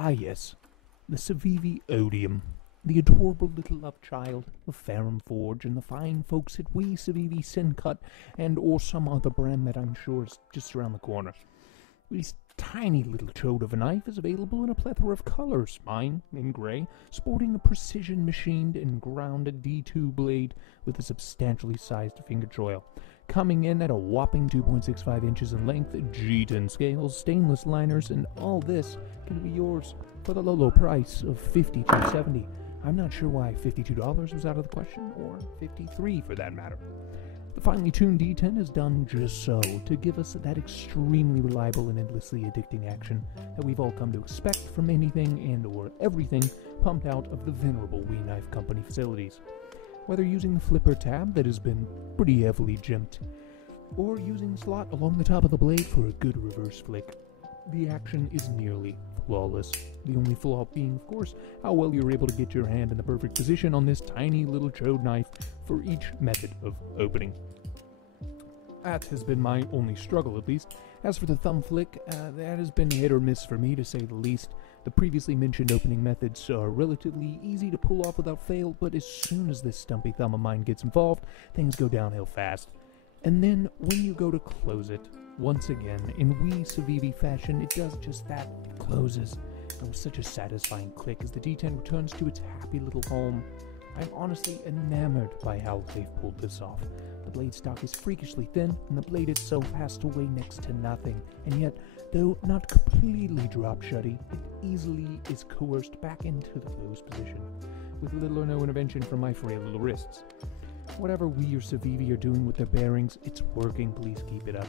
Ah yes, the Civivi Odium, the adorable little love child of Ferrum Forge and the fine folks at We Civivi Cut and or some other brand that I'm sure is just around the corner. This tiny little chode of a knife is available in a plethora of colors, mine in grey, sporting a precision machined and grounded D2 blade with a substantially sized finger choil. Coming in at a whopping 2.65 inches in length, G10 scales, stainless liners, and all this can be yours for the low price of $52.70. I'm not sure why $52 was out of the question, or $53 for that matter. The finely tuned D10 is done just so, to give us that extremely reliable and endlessly addicting action that we've all come to expect from anything and or everything pumped out of the venerable We Knife Company facilities. Whether using the flipper tab that has been pretty heavily jimped, or using the slot along the top of the blade for a good reverse flick, the action is nearly flawless. The only flaw being, of course, how well you're able to get your hand in the perfect position on this tiny little chode knife for each method of opening. That has been my only struggle, at least. As for the thumb flick, that has been hit or miss for me, to say the least. The previously mentioned opening methods are relatively easy to pull off without fail, but as soon as this stumpy thumb of mine gets involved, things go downhill fast. And then, when you go to close it, once again, in We Civivi fashion, it does just that. It closes. And with such a satisfying click as the D10 returns to its happy little home. I'm honestly enamored by how they've pulled this off. The blade stock is freakishly thin, and the blade itself has to weigh next to nothing, and yet, though not completely drop-shutty, it easily is coerced back into the closed position, with little or no intervention from my frail little wrists. Whatever we or Civivi are doing with their bearings, it's working, please keep it up.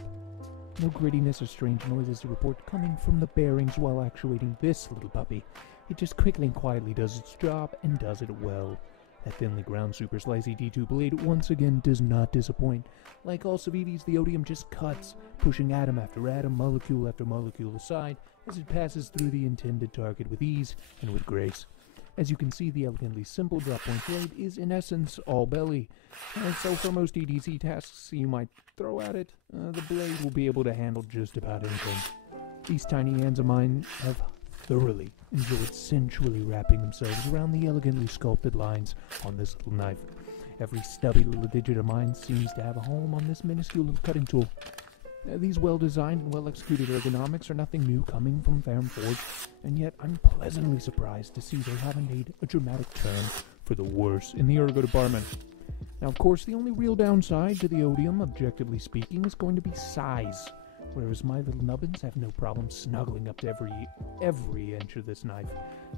No grittiness or strange noises to report coming from the bearings while actuating this little puppy. It just quickly and quietly does its job, and does it well. That thinly ground super slicey D2 blade once again does not disappoint. Like all Civivis, the Odium just cuts, pushing atom after atom, molecule after molecule aside, as it passes through the intended target with ease and with grace. As you can see, the elegantly simple drop-point blade is in essence all belly, and so for most EDC tasks you might throw at it, the blade will be able to handle just about anything. These tiny hands of mine have thoroughly enjoyed sensually wrapping themselves around the elegantly sculpted lines on this little knife. Every stubby little digit of mine seems to have a home on this minuscule little cutting tool. These well-designed and well-executed ergonomics are nothing new coming from Ferrum Forge, and yet I'm pleasantly surprised to see they haven't made a dramatic turn for the worse in the ergo department. Now, of course, the only real downside to the Odium, objectively speaking, is going to be size. Whereas my little nubbins have no problem snuggling up to every inch of this knife.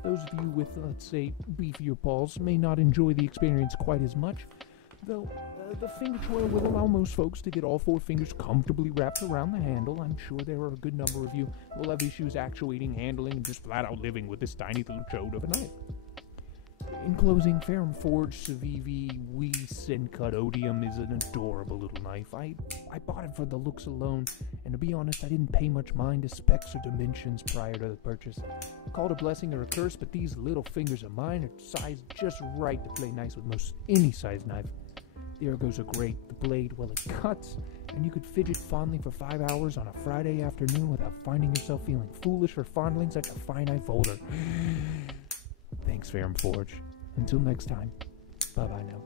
Those of you with, let's say, beefier paws may not enjoy the experience quite as much, though the finger choil will allow most folks to get all four fingers comfortably wrapped around the handle. I'm sure there are a good number of you who will have issues actuating, handling, and just flat out living with this tiny little chode of a knife. In closing, Ferrum Forge Civivi We Cut Odium is an adorable little knife. I bought it for the looks alone, and to be honest, I didn't pay much mind to specs or dimensions prior to the purchase. Call it a blessing or a curse, but these little fingers of mine are sized just right to play nice with most any size knife. The ergos are great, the blade, well, it cuts, and you could fidget fondly for 5 hours on a Friday afternoon without finding yourself feeling foolish for fondling such a finite folder. Thanks, Ferrum Forge. Until next time, bye-bye now.